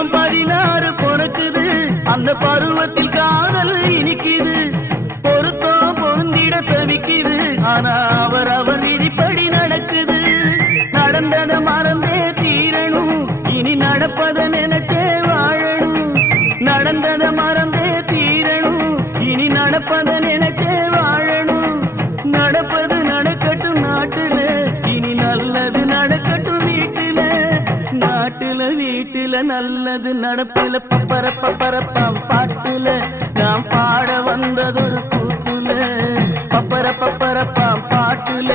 பருவம் 16 பொறக்குது, அந்த பருவத்தில் காதல் இனிக்குது, பொருத்தம் பொருந்திட தவிக்குது, ஆனா அவர் விதிப்படி நடக்குது. நடந்தத மறந்தே தீரணும், இனி நடப்பத நினைச்சே வாழணும். நடந்தத மறந்தே தீரணும், இனி நடப்பத நினைச்சே வாழணும். நடப்பது நடக்கட்டும் நாட்டுல, இனி நல்லது நடக்கட்டும் வீட்டுல. நாட்டுல வீட்டுல நல்லது நடப்புல, பப்பர பப்பரப்பாம் பாட்டுல நாம் பாட வந்ததொரு கூட்டுல, பப்பர பப்பரப்பாம் பாட்டுல.